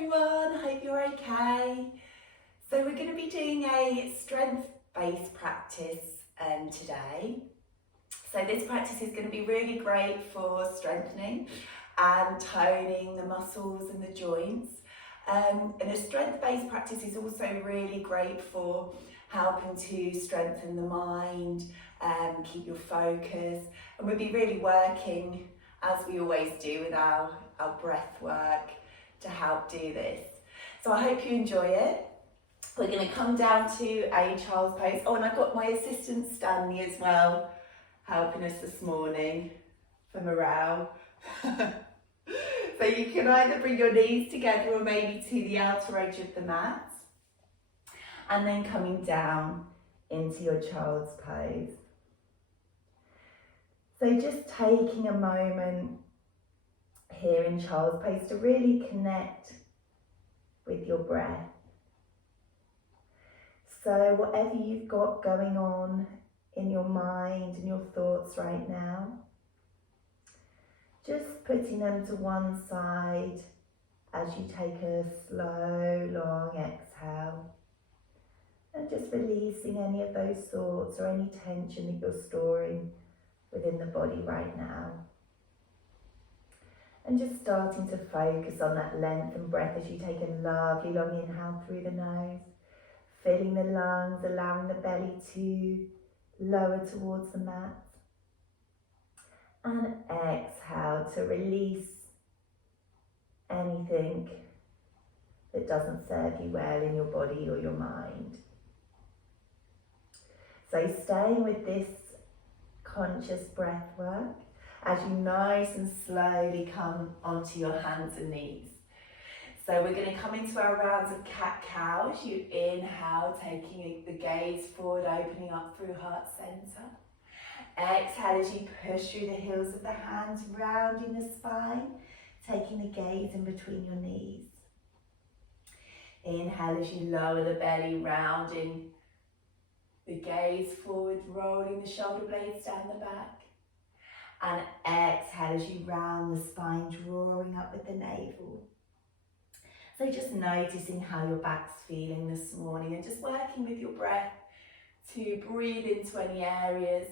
everyone, hope you're okay. So we're going to be doing a strength-based practice today. So this practice is going to be really great for strengthening and toning the muscles and the joints. And a strength-based practice is also really great for helping to strengthen the mind, keep your focus, and we'll be really working, as we always do, with our breath work to help do this. So I hope you enjoy it. We're going to come down to a child's pose. Oh, and I've got my assistant Stanley as well, helping us this morning for morale. So you can either bring your knees together or maybe to the outer edge of the mat. And then coming down into your child's pose. So just taking a moment here in child's pose to really connect with your breath. So whatever you've got going on in your mind and your thoughts right now, just putting them to one side as you take a slow, long exhale. And just releasing any of those thoughts or any tension that you're storing within the body right now. And just starting to focus on that length and breath as you take a lovely long inhale through the nose, filling the lungs, allowing the belly to lower towards the mat. And exhale to release anything that doesn't serve you well in your body or your mind. So staying with this conscious breath work as you nice and slowly come onto your hands and knees. So we're going to come into our rounds of cat-cow. As you inhale, taking the gaze forward, opening up through heart center. Exhale as you push through the heels of the hands, rounding the spine, taking the gaze in between your knees. Inhale as you lower the belly, rounding the gaze forward, rolling the shoulder blades down the back. And exhale as you round the spine, drawing up with the navel. So just noticing how your back's feeling this morning and just working with your breath to breathe into any areas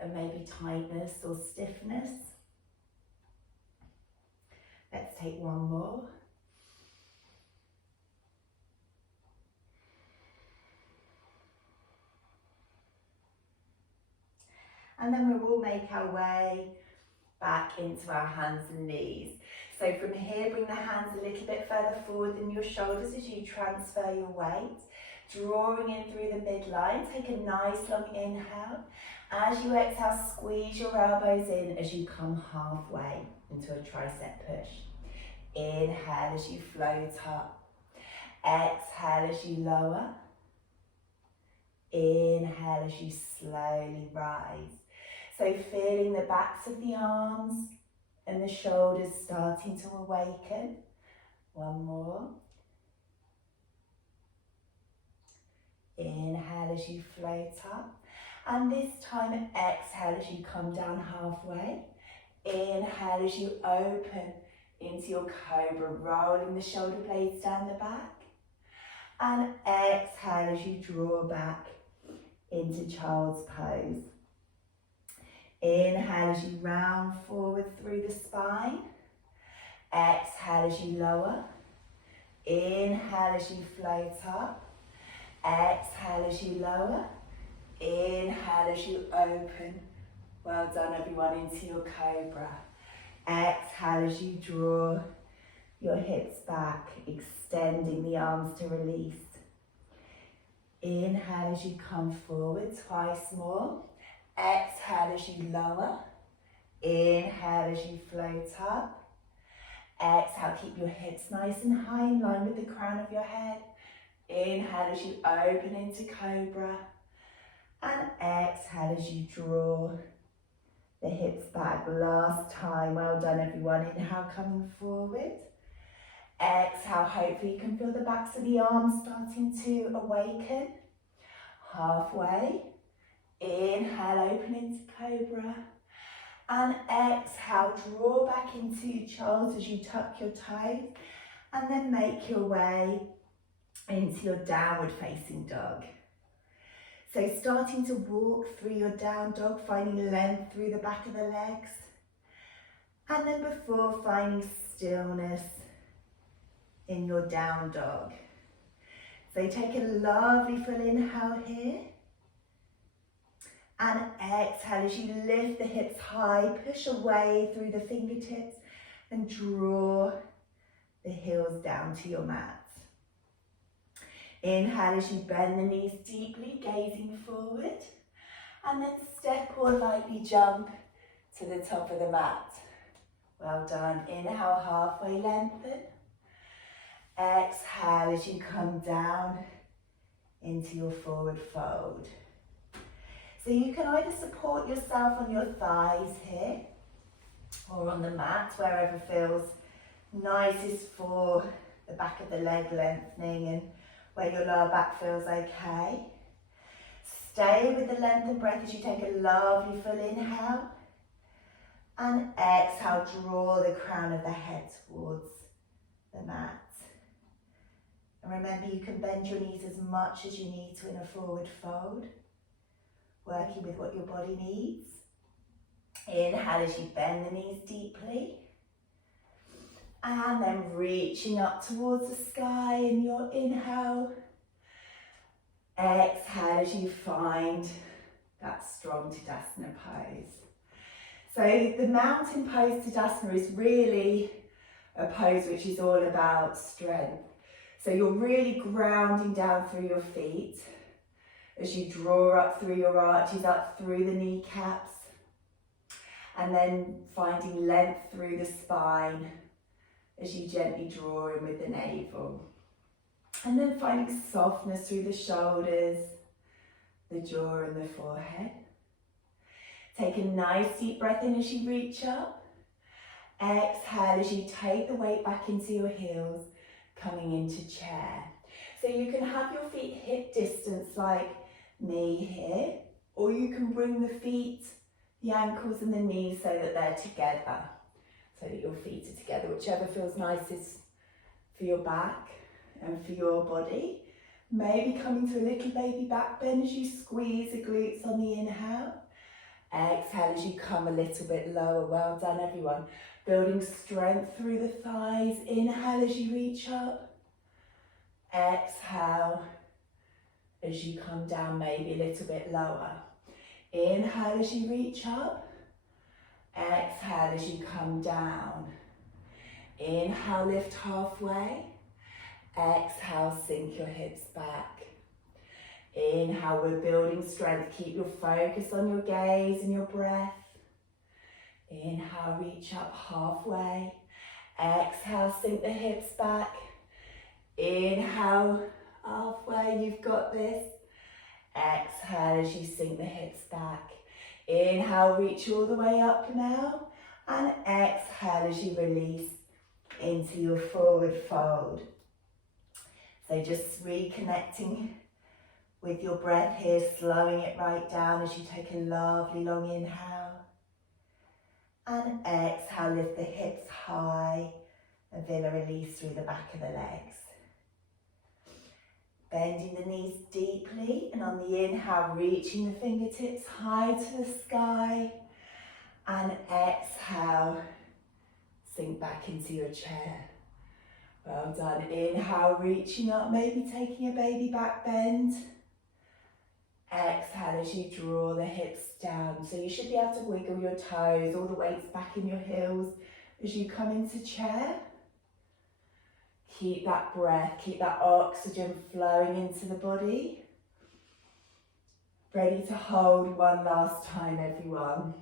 of maybe tightness or stiffness. Let's take one more. And then we will make our way back into our hands and knees. So from here, bring the hands a little bit further forward than your shoulders as you transfer your weight. Drawing in through the midline, take a nice long inhale. As you exhale, squeeze your elbows in as you come halfway into a tricep push. Inhale as you float up. Exhale as you lower. Inhale as you slowly rise. So feeling the backs of the arms and the shoulders starting to awaken. One more. Inhale as you float up. And this time exhale as you come down halfway. Inhale as you open into your cobra, rolling the shoulder blades down the back. And exhale as you draw back into child's pose. Inhale as you round forward through the spine. Exhale as you lower. Inhale as you float up. Exhale as you lower. Inhale as you open. Well done everyone, into your cobra. Exhale as you draw your hips back, extending the arms to release. Inhale as you come forward, twice more. Exhale as you lower. Inhale as you float up. Exhale, keep your hips nice and high in line with the crown of your head. Inhale as you open into cobra. And exhale as you draw the hips back. Last time, well done everyone. Inhale, coming forward. Exhale, hopefully you can feel the backs of the arms starting to awaken. Halfway. Inhale, open into cobra. And exhale, draw back into child's as you tuck your toes And then make your way into your downward facing dog. So starting to walk through your down dog, finding length through the back of the legs. And then before finding stillness in your down dog. So take a lovely full inhale here. And exhale as you lift the hips high, push away through the fingertips and draw the heels down to your mat. Inhale as you bend the knees deeply, gazing forward. And then step or lightly jump to the top of the mat. Well done. Inhale, halfway lengthen. Exhale as you come down into your forward fold. So you can either support yourself on your thighs here or on the mat, wherever feels nicest for the back of the leg lengthening and where your lower back feels okay. Stay with the length of breath as you take a lovely full inhale. And exhale, draw the crown of the head towards the mat. And remember, you can bend your knees as much as you need to in a forward fold, working with what your body needs. Inhale as you bend the knees deeply. And then reaching up towards the sky in your inhale. Exhale as you find that strong Tadasana pose. So the mountain pose Tadasana is really a pose which is all about strength. So you're really grounding down through your feet as you draw up through your arches, up through the kneecaps, and then finding length through the spine as you gently draw in with the navel. And then finding softness through the shoulders, the jaw and the forehead. Take a nice deep breath in as you reach up. Exhale as you take the weight back into your heels, coming into chair. So you can have your feet hip distance like me here, or you can bring the feet, the ankles and the knees so that they're together, so that your feet are together, whichever feels nicest for your back and for your body. Maybe coming to a little baby back bend as you squeeze the glutes on the inhale. Exhale as you come a little bit lower. Well done, everyone. Building strength through the thighs. Inhale as you reach up. Exhale as you come down, maybe a little bit lower. Inhale as you reach up. Exhale as you come down. Inhale, lift halfway. Exhale, sink your hips back. Inhale, we're building strength. Keep your focus on your gaze and your breath. Inhale, reach up halfway. Exhale, sink the hips back. Inhale, halfway, you've got this. Exhale as you sink the hips back. Inhale, reach all the way up now. And exhale as you release into your forward fold. So just reconnecting with your breath here, slowing it right down as you take a lovely long inhale. And exhale, lift the hips high and feel a release through the back of the legs. Bending the knees deeply, and on the inhale, reaching the fingertips high to the sky. And exhale, sink back into your chair. Well done. Inhale, reaching up, maybe taking a baby back bend. Exhale as you draw the hips down. So you should be able to wiggle your toes, all the weight's back in your heels as you come into chair. Keep that breath, keep that oxygen flowing into the body. Ready to hold one last time, everyone.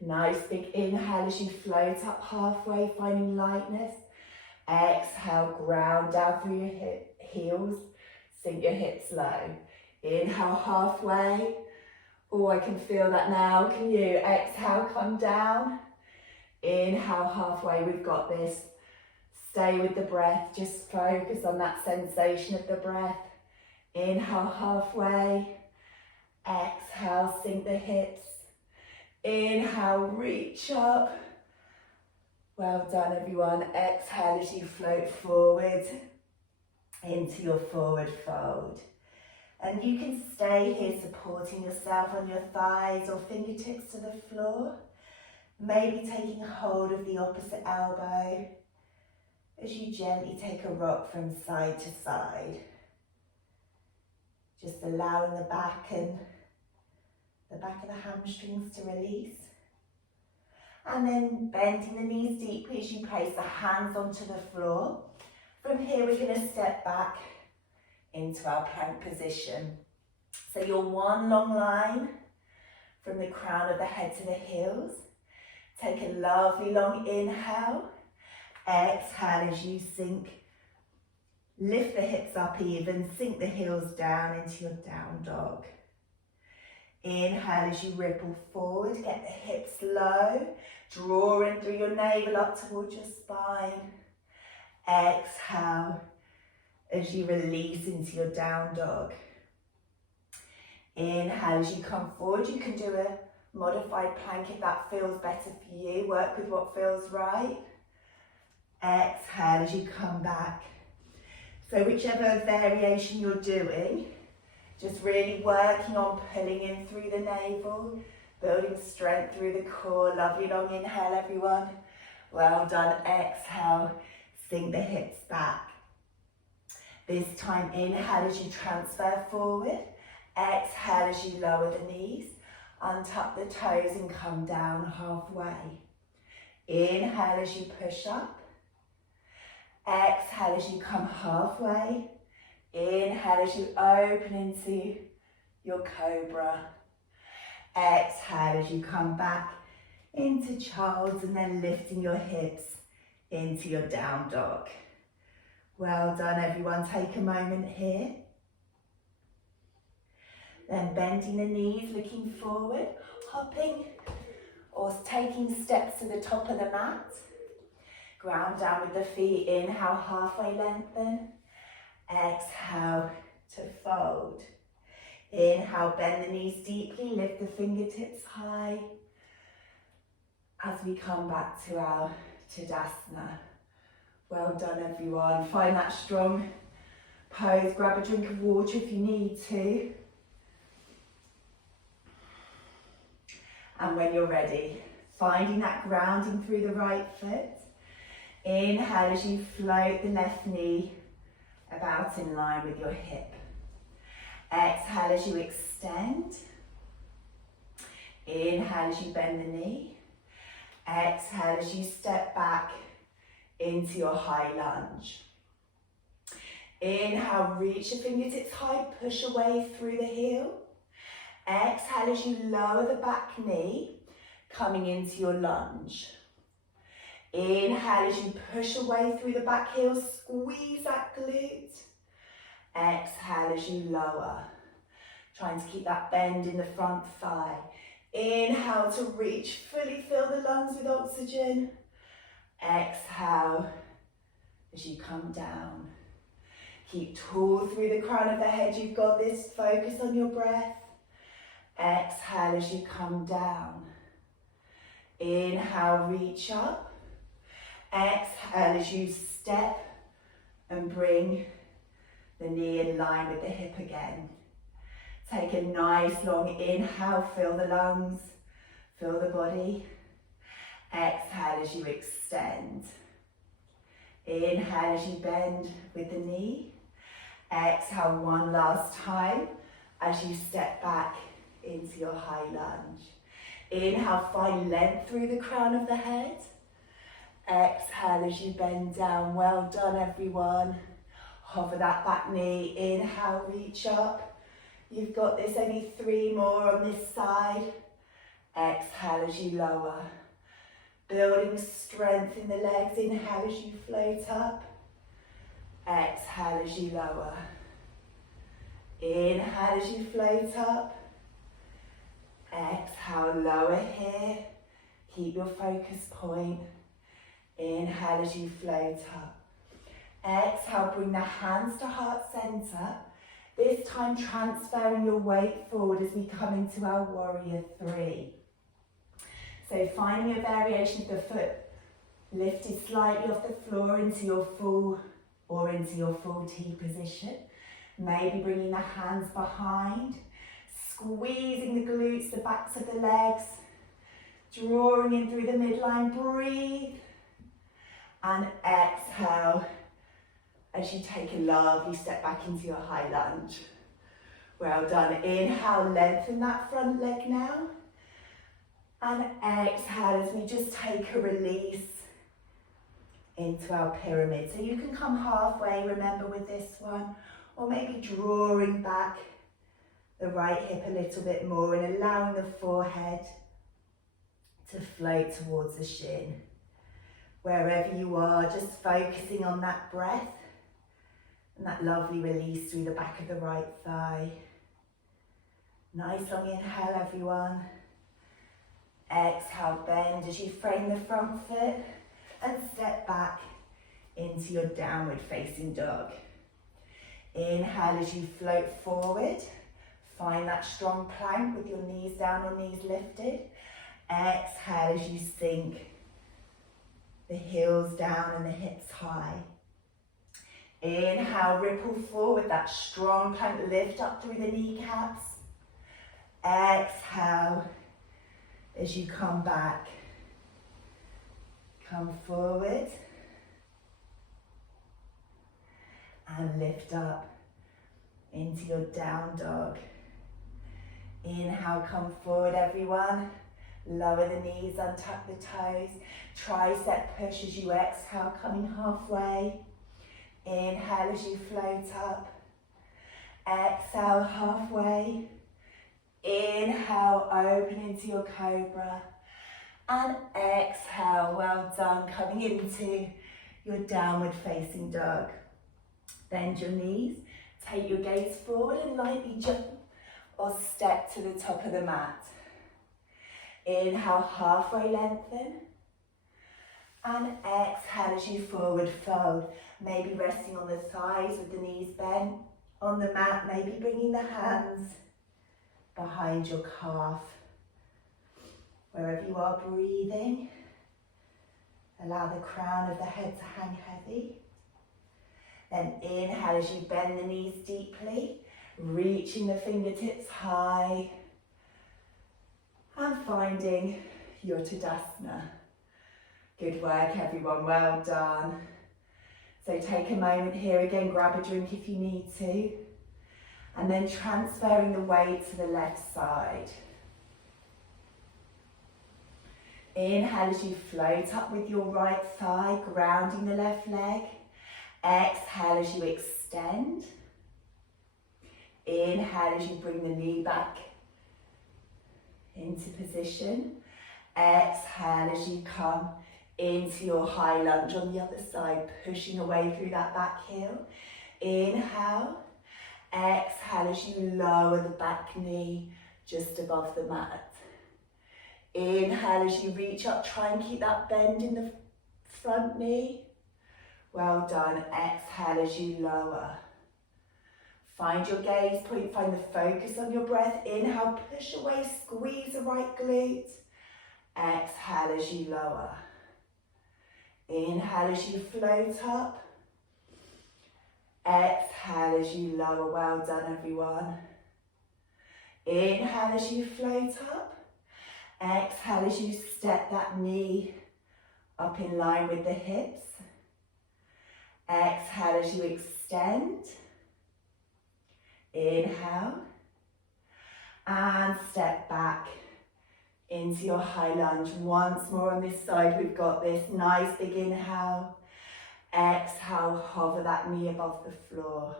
Nice big inhale as you float up halfway, finding lightness. Exhale, ground down through your heels, sink your hips low. Inhale halfway. Oh, I can feel that now, can you? Exhale, come down. Inhale halfway, we've got this. Stay with the breath, just focus on that sensation of the breath. Inhale halfway. Exhale, sink the hips. Inhale, reach up. Well done everyone. Exhale as you float forward into your forward fold. And you can stay here supporting yourself on your thighs or fingertips to the floor. Maybe taking hold of the opposite elbow as you gently take a rock from side to side. Just allowing the back of the hamstrings to release. And then bending the knees deeply as you place the hands onto the floor. From here we're going to step back into our plank position. So you're one long line from the crown of the head to the heels. Take a lovely long inhale. Exhale as you sink. Lift the hips up even, sink the heels down into your down dog. Inhale as you ripple forward, get the hips low, drawing through your navel up towards your spine. Exhale as you release into your down dog. Inhale as you come forward, you can do a modified plank if that feels better for you. Work with what feels right. Exhale as you come back. So whichever variation you're doing, just really working on pulling in through the navel, building strength through the core. Lovely long inhale everyone. Well done. Exhale, sink the hips back. This time inhale as you transfer forward. Exhale as you lower the knees. Untuck the toes and come down halfway. Inhale as you push up. Exhale as you come halfway. Inhale as you open into your cobra. Exhale as you come back into child's and then lifting your hips into your down dog. Well done everyone. Take a moment here. Then bending the knees, looking forward, hopping or taking steps to the top of the mat. Ground down with the feet, inhale, halfway lengthen. Exhale to fold. Inhale, bend the knees deeply, lift the fingertips high. As we come back to our Tadasana. Well done everyone. Find that strong pose, grab a drink of water if you need to. And when you're ready, finding that grounding through the right foot. Inhale as you float the left knee about in line with your hip. Exhale as you extend. Inhale as you bend the knee. Exhale as you step back into your high lunge. Inhale, reach your fingertips high, push away through the heel. Exhale as you lower the back knee, coming into your lunge. Inhale as you push away through the back heel, squeeze that glute. Exhale as you lower, trying to keep that bend in the front thigh. Inhale to reach, fully fill the lungs with oxygen. Exhale as you come down. Keep tall through the crown of the head. You've got this. Focus on your breath. Exhale as you come down. Inhale, reach up. Exhale as you step and bring the knee in line with the hip again. Take a nice long inhale, fill the lungs, fill the body. Exhale as you extend. Inhale as you bend with the knee. Exhale one last time as you step back into your high lunge. Inhale, find length through the crown of the head. Exhale as you bend down. Well done everyone. Hover that back knee. Inhale, reach up. You've got this, only 3 more on this side. Exhale as you lower. Building strength in the legs. Inhale as you float up. Exhale as you lower. Inhale as you float up. Exhale, lower here. Keep your focus point. Inhale as you float up. Exhale, bring the hands to heart center. This time transferring your weight forward as we come into our warrior 3. So finding a variation of the foot Lifted slightly off the floor into your full T position. Maybe bringing the hands behind, squeezing the glutes, the backs of the legs, drawing in through the midline. Breathe and exhale as you take a lovely step back into your high lunge. Well done. Inhale, lengthen that front leg now. And exhale as we just take a release into our pyramid. So you can come halfway, remember, with this one, or maybe drawing back the right hip a little bit more and allowing the forehead to float towards the shin. Wherever you are, just focusing on that breath and that lovely release through the back of the right thigh. Nice long inhale, everyone. Exhale, bend as you frame the front foot and step back into your downward facing dog. Inhale as you float forward. Find that strong plank with your knees down or knees lifted. Exhale as you sink the heels down and the hips high. Inhale, ripple forward, that strong plank, lift up through the kneecaps. Exhale as you come back. Come forward and lift up into your down dog. Inhale, come forward, everyone. Lower the knees, untuck the toes. Tricep push as you exhale, coming halfway. Inhale as you float up. Exhale, halfway. Inhale, open into your cobra. And exhale, well done, coming into your downward facing dog. Bend your knees, take your gaze forward and lightly jump or step to the top of the mat. Inhale, halfway lengthen. And exhale as you forward fold. Maybe resting on the thighs with the knees bent. On the mat, maybe bringing the hands behind your calf. Wherever you are breathing, allow the crown of the head to hang heavy. Then inhale as you bend the knees deeply, reaching the fingertips high and finding your Tadasana. Good work, everyone, well done. So take a moment here again, grab a drink if you need to, and then transferring the weight to the left side. Inhale as you float up with your right thigh, grounding the left leg. Exhale as you extend. Inhale as you bring the knee back into position. Exhale as you come into your high lunge on the other side, pushing away through that back heel. Inhale. Exhale as you lower the back knee just above the mat. Inhale as you reach up, try and keep that bend in the front knee. Well done. Exhale as you lower. Find your gaze point, find the focus on your breath. Inhale, push away, squeeze the right glute. Exhale as you lower. Inhale as you float up. Exhale as you lower. Well done, everyone. Inhale as you float up. Exhale as you step that knee up in line with the hips. Exhale as you extend. Inhale. And step back into your high lunge. Once more on this side, we've got this. Nice big inhale. Exhale, hover that knee above the floor.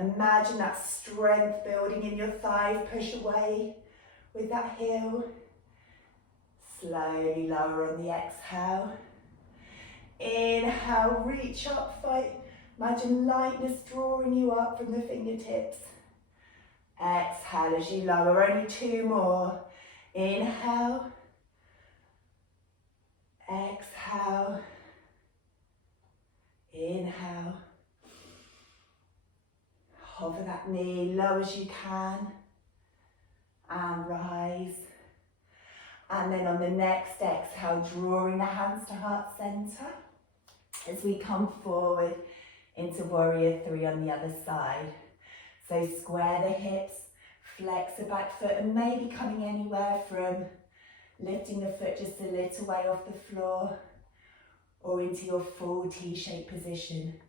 Imagine that strength building in your thighs. Push away with that heel. Slowly lower on the exhale. Inhale, reach up, fight. Imagine lightness drawing you up from the fingertips. Exhale as you lower, only two more. Inhale. Exhale. Inhale. Hover that knee low as you can. And rise. And then on the next exhale, drawing the hands to heart center as we come forward into warrior three on the other side. So square the hips, flex the back foot, and maybe coming anywhere from lifting the foot just a little way off the floor or into your full T-shaped position.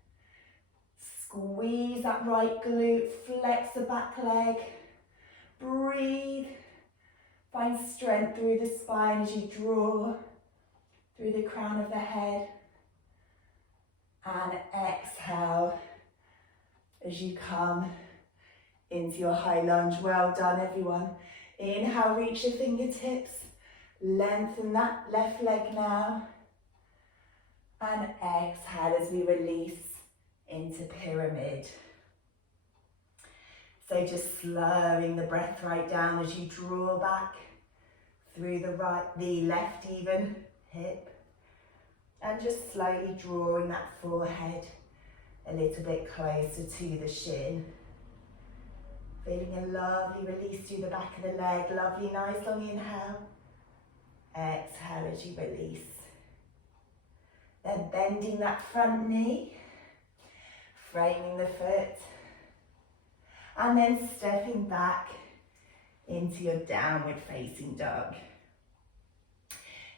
Squeeze that right glute, flex the back leg, breathe. Find strength through the spine as you draw through the crown of the head. And exhale as you come into your high lunge. Well done, everyone. Inhale, reach your fingertips. Lengthen that left leg now. And exhale as we release into pyramid. So just slowing the breath right down as you draw back through the left even hip. And just slowly drawing that forehead a little bit closer to the shin. Feeling a lovely release through the back of the leg. Lovely, nice long inhale. Exhale as you release. Then bending that front knee, framing the foot. And then stepping back into your downward facing dog.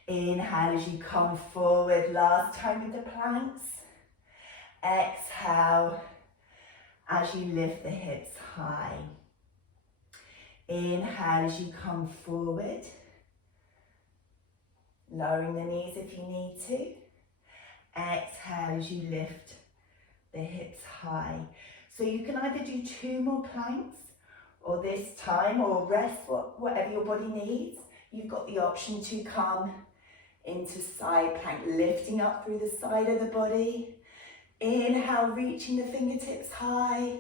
Inhale as you come forward, last time with the planks. Exhale as you lift the hips high. Inhale as you come forward, lowering the knees if you need to. Exhale as you lift the hips high. So you can either do 2 more planks, or this time, or rest, whatever your body needs. You've got the option to come into side plank, lifting up through the side of the body. Inhale, reaching the fingertips high.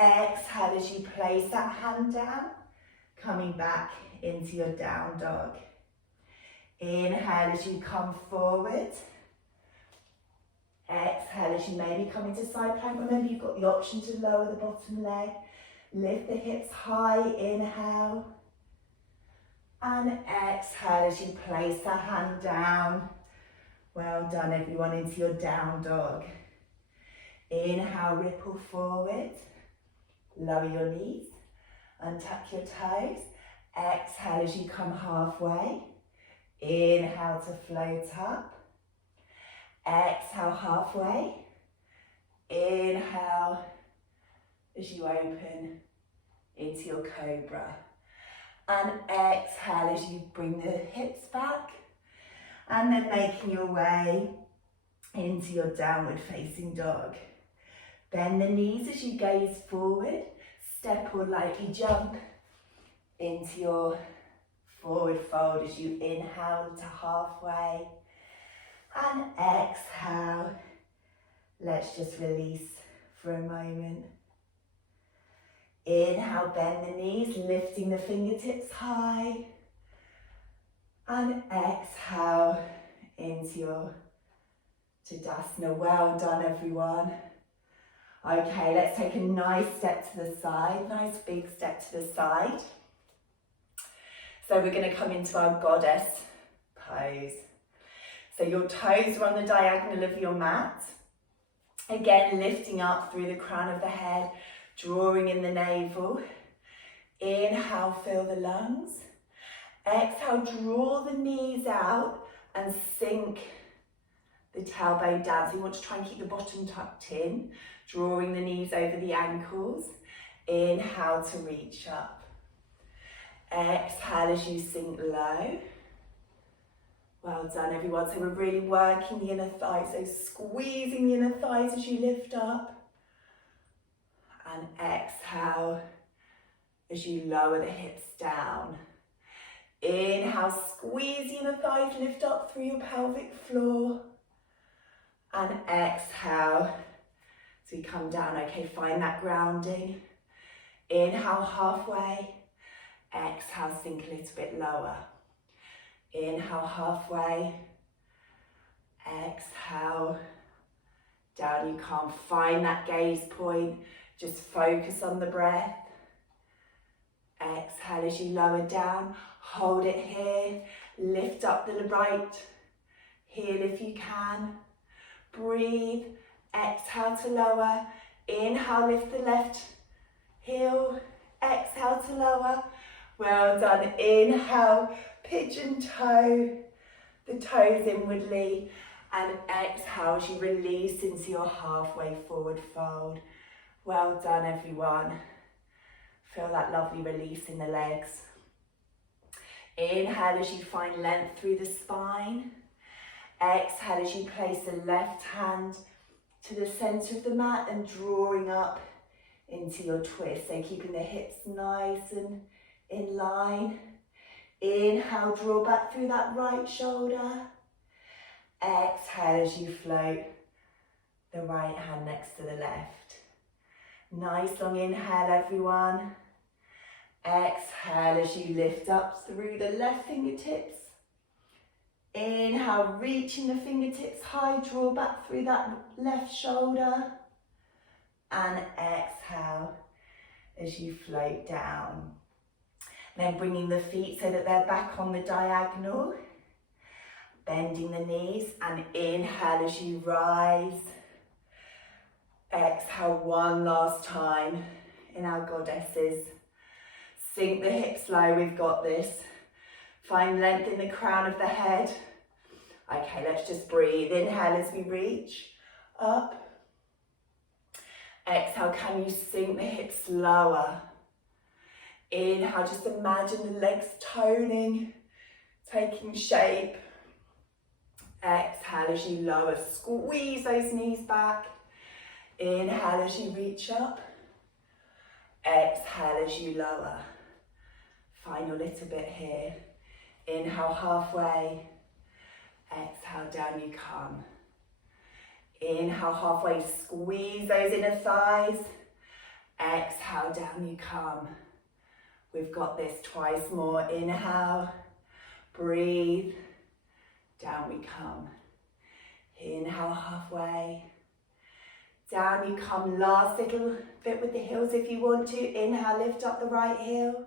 Exhale as you place that hand down, coming back into your down dog. Inhale as you come forward. Exhale as you maybe come into side plank. Remember, you've got the option to lower the bottom leg. Lift the hips high, inhale. And exhale as you place that hand down. Well done, everyone, into your down dog. Inhale, ripple forward. Lower your knees. Untuck your toes. Exhale as you come halfway. Inhale to float up. Exhale halfway. Inhale as you open into your cobra. And exhale as you bring the hips back. And then making your way into your downward facing dog. Bend the knees as you gaze forward. Step or lightly jump into your forward fold as you inhale to halfway. And exhale. Let's just release for a moment. Inhale, bend the knees, lifting the fingertips high. And exhale into your Tadasana. Well done, everyone. Okay, let's take a nice step to the side, nice big step to the side. So we're going to come into our goddess pose. So your toes are on the diagonal of your mat. Again, lifting up through the crown of the head, drawing in the navel. Inhale, fill the lungs. Exhale, draw the knees out and sink the tailbone down. So you want to try and keep the bottom tucked in, drawing the knees over the ankles. Inhale to reach up. Exhale as you sink low. Well done, everyone. So we're really working the inner thighs, so squeezing the inner thighs as you lift up. And exhale as you lower the hips down. Inhale, squeeze the inner thighs, lift up through your pelvic floor. And exhale as we come down. Okay, find that grounding. Inhale halfway. Exhale, sink a little bit lower. Inhale halfway. Exhale. Down you come. Find that gaze point. Just focus on the breath. Exhale as you lower down, hold it here, lift up the right heel if you can. Breathe, exhale to lower, inhale, lift the left heel, exhale to lower. Well done, inhale, pigeon toe, the toes inwardly, and exhale as you release into your halfway forward fold. Well done, everyone. Feel that lovely release in the legs. Inhale as you find length through the spine. Exhale as you place the left hand to the centre of the mat and drawing up into your twist. So keeping the hips nice and in line. Inhale, draw back through that right shoulder. Exhale as you float the right hand next to the left. Nice long inhale, everyone. Exhale as you lift up through the left fingertips. Inhale, reaching the fingertips high, draw back through that left shoulder. And exhale as you float down. Then bringing the feet so that they're back on the diagonal. Bending the knees and inhale as you rise. Exhale one last time in our goddesses. Sink the hips low, we've got this. Find length in the crown of the head. Okay, let's just breathe. Inhale as we reach up. Exhale, can you sink the hips lower? Inhale, just imagine the legs toning, taking shape. Exhale as you lower, squeeze those knees back. Inhale as you reach up. Exhale as you lower. Find your little bit here. Inhale halfway. Exhale, down you come. Inhale halfway, squeeze those inner thighs. Exhale, down you come. We've got this twice more. Inhale, breathe, down we come. Inhale halfway. Down you come, last little bit with the heels if you want to. Inhale, lift up the right heel.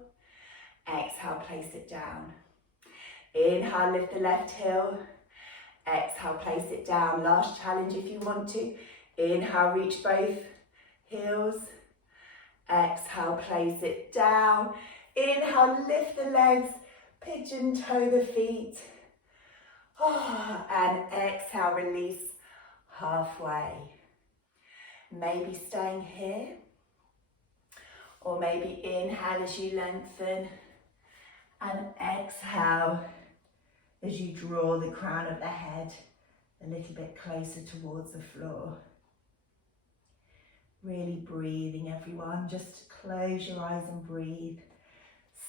Exhale, place it down. Inhale, lift the left heel. Exhale, place it down. Last challenge if you want to. Inhale, reach both heels. Exhale, place it down. Inhale, lift the legs. Pigeon toe the feet. Oh, and exhale, release halfway. Maybe staying here. Or maybe inhale as you lengthen. And exhale as you draw the crown of the head a little bit closer towards the floor. Really breathing, everyone. Just close your eyes and breathe.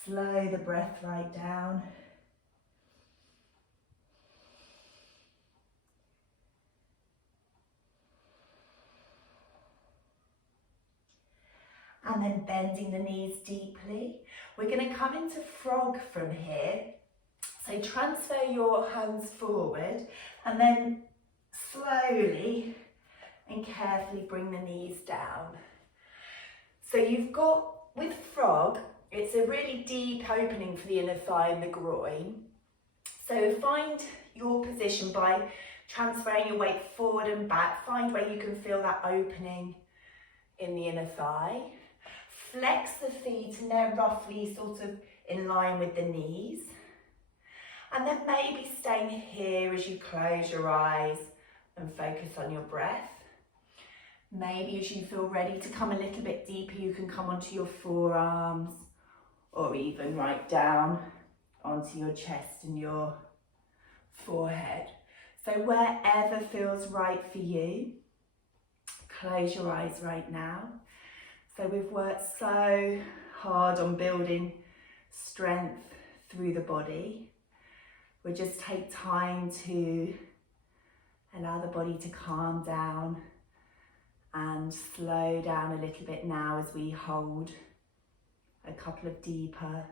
Slow the breath right down. And then bending the knees deeply. We're going to come into frog from here. So transfer your hands forward and then slowly and carefully bring the knees down. So you've got, with frog, it's a really deep opening for the inner thigh and the groin. So find your position by transferring your weight forward and back. Find where you can feel that opening in the inner thigh. Flex the feet and they're roughly sort of in line with the knees. And then maybe staying here as you close your eyes and focus on your breath. Maybe as you feel ready to come a little bit deeper, you can come onto your forearms or even right down onto your chest and your forehead. So wherever feels right for you, close your eyes right now. So we've worked so hard on building strength through the body. We'll just take time to allow the body to calm down and slow down a little bit now as we hold a couple of deeper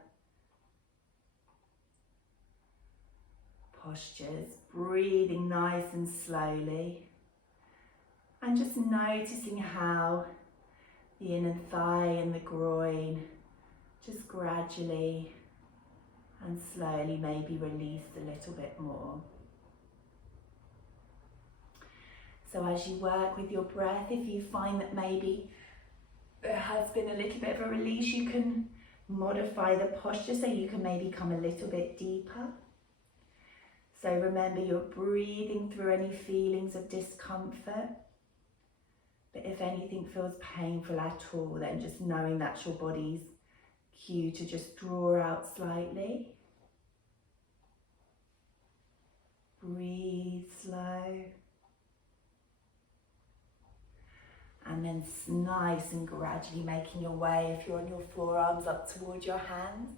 postures, breathing nice and slowly and just noticing how the inner thigh and the groin just gradually and slowly maybe release a little bit more. So as you work with your breath, if you find that maybe there has been a little bit of a release, you can modify the posture so you can maybe come a little bit deeper. So remember, you're breathing through any feelings of discomfort. But if anything feels painful at all, then just knowing that's your body's cue to just draw out slightly. Breathe slow. And then nice and gradually making your way, if you're on your forearms, up towards your hands.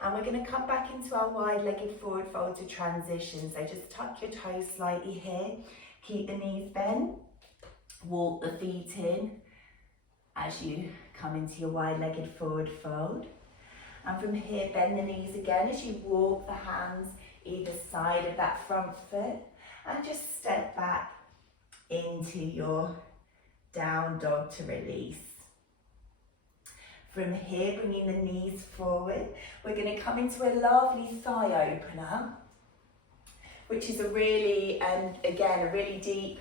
And we're going to come back into our wide-legged forward fold to transition. So just tuck your toes slightly here. Keep the knees bent. Walk the feet in as you come into your wide-legged forward fold. And from here, bend the knees again as you walk the hands either side of that front foot. And just step back into your down dog to release. From here, bringing the knees forward, we're going to come into a lovely thigh opener, which is a really, again, a really deep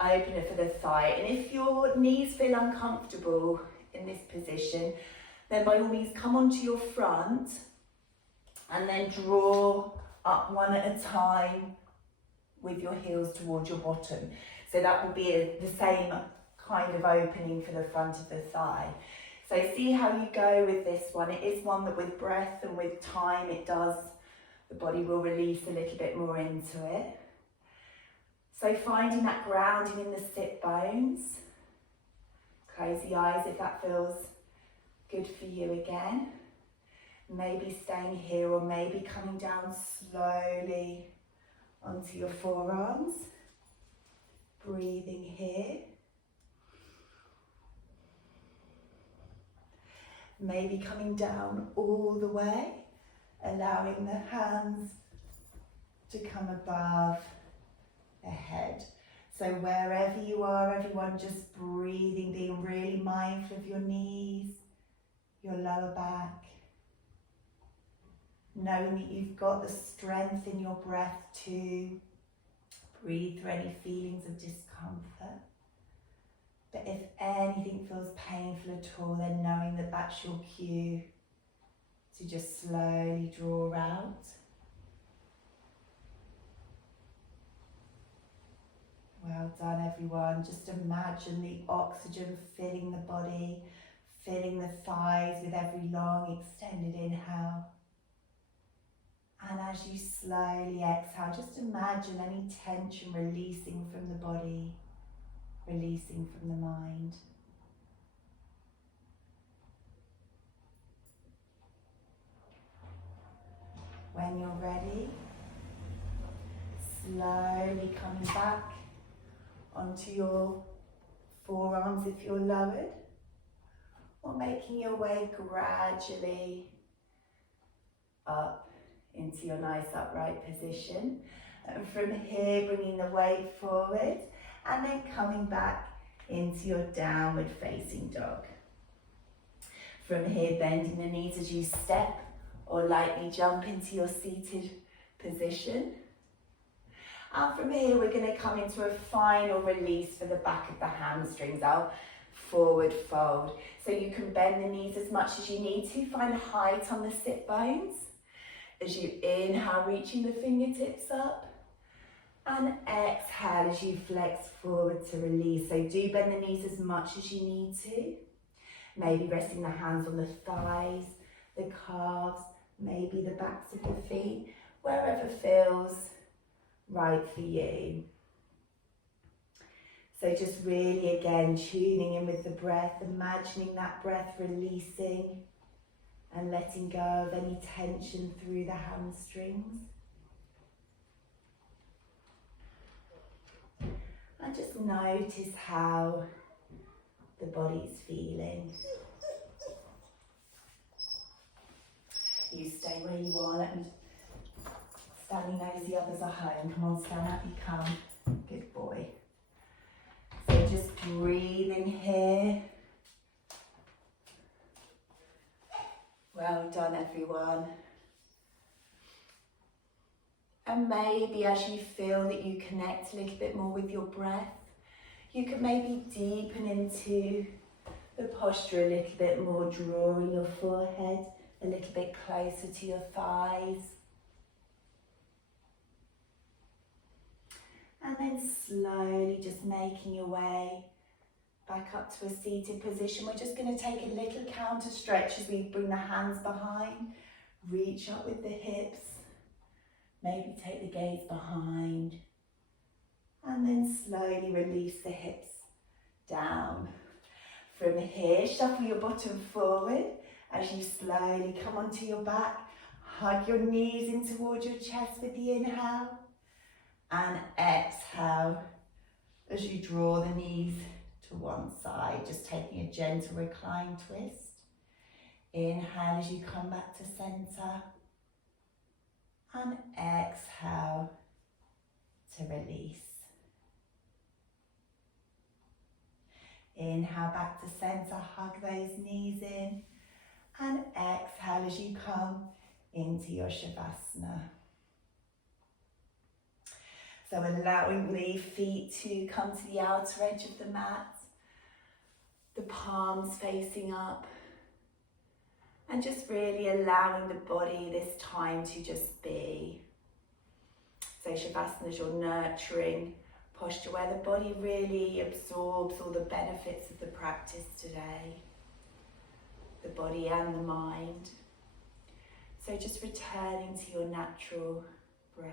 opener for the thigh. And if your knees feel uncomfortable in this position, then by all means come onto your front and then draw up one at a time with your heels towards your bottom. So that will be the same kind of opening for the front of the thigh. So see how you go with this one. It is one that with breath and with time, the body will release a little bit more into it. So finding that grounding in the sit bones. Close the eyes if that feels good for you again. Maybe staying here or maybe coming down slowly onto your forearms. Breathing here. Maybe coming down all the way, allowing the hands to come above the head. So wherever you are, everyone, just breathing, being really mindful of your knees, your lower back. Knowing that you've got the strength in your breath to breathe through any feelings of discomfort. But if anything feels painful at all, then knowing that that's your cue to just slowly draw out. Well done, everyone. Just imagine the oxygen filling the body, filling the thighs with every long extended inhale. And as you slowly exhale, just imagine any tension releasing from the body, releasing from the mind. When you're ready, slowly coming back onto your forearms if you're lowered, or making your way gradually up into your nice upright position. And from here, bringing the weight forward and then coming back into your downward facing dog. From here, bending the knees as you step or lightly jump into your seated position. And from here, we're going to come into a final release for the back of the hamstrings, our forward fold. So you can bend the knees as much as you need to, find height on the sit bones. As you inhale, reaching the fingertips up, and exhale as you flex forward to release. So do bend the knees as much as you need to. Maybe resting the hands on the thighs, the calves, maybe the backs of the feet, wherever feels right for you. So just really again tuning in with the breath, imagining that breath releasing and letting go of any tension through the hamstrings. And just notice how the body's feeling. You stay where you are. Let me standing knows the others are home. Come on, stand up, you come. Good boy. So just breathing here. Well done, everyone. And maybe as you feel that you connect a little bit more with your breath, you could maybe deepen into the posture a little bit more, drawing your forehead a little bit closer to your thighs. And then slowly just making your way back up to a seated position. We're just going to take a little counter stretch as we bring the hands behind, reach up with the hips, maybe take the gaze behind, and then slowly release the hips down. From here, shuffle your bottom forward as you slowly come onto your back. Hug your knees in towards your chest with the inhale, and exhale as you draw the knees to one side, just taking a gentle recline twist. Inhale as you come back to center, and exhale to release. Inhale back to center, hug those knees in, and exhale as you come into your Shavasana. So allowing the feet to come to the outer edge of the mat, the palms facing up, and just really allowing the body this time to just be. So Shavasana is your nurturing posture where the body really absorbs all the benefits of the practice today, the body and the mind. So just returning to your natural breath,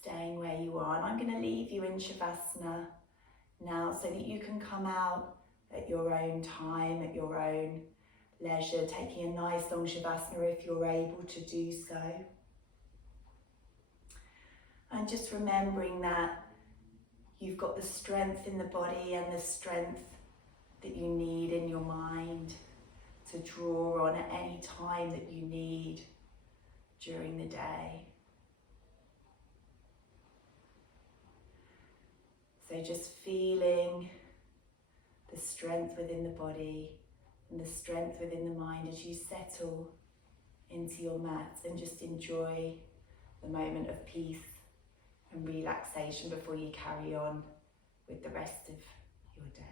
staying where you are. And I'm going to leave you in Shavasana now so that you can come out at your own time, at your own leisure, taking a nice long Shavasana if you're able to do so. And just remembering that you've got the strength in the body and the strength that you need in your mind to draw on at any time that you need during the day. So just feeling the strength within the body and the strength within the mind as you settle into your mat, and just enjoy the moment of peace and relaxation before you carry on with the rest of your day.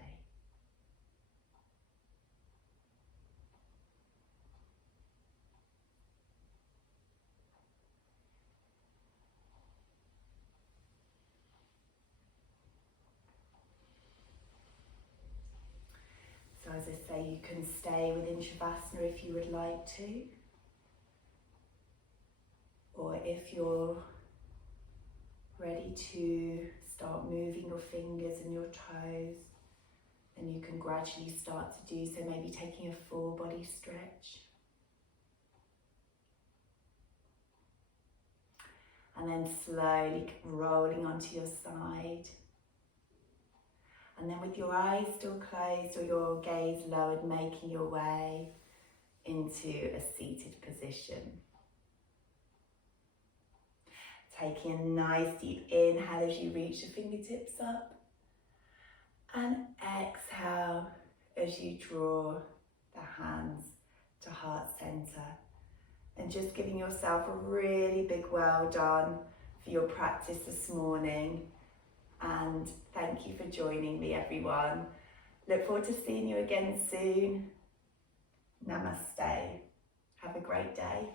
So as I say, you can stay within Shavasana if you would like to, or if you're ready to start moving your fingers and your toes, then you can gradually start to do so, maybe taking a full body stretch. And then slowly rolling onto your side. And then with your eyes still closed or your gaze lowered, making your way into a seated position. Taking a nice deep inhale as you reach the fingertips up, and exhale as you draw the hands to heart center. And just giving yourself a really big well done for your practice this morning. And thank you for joining me, everyone. Look forward to seeing you again soon. Namaste. Have a great day.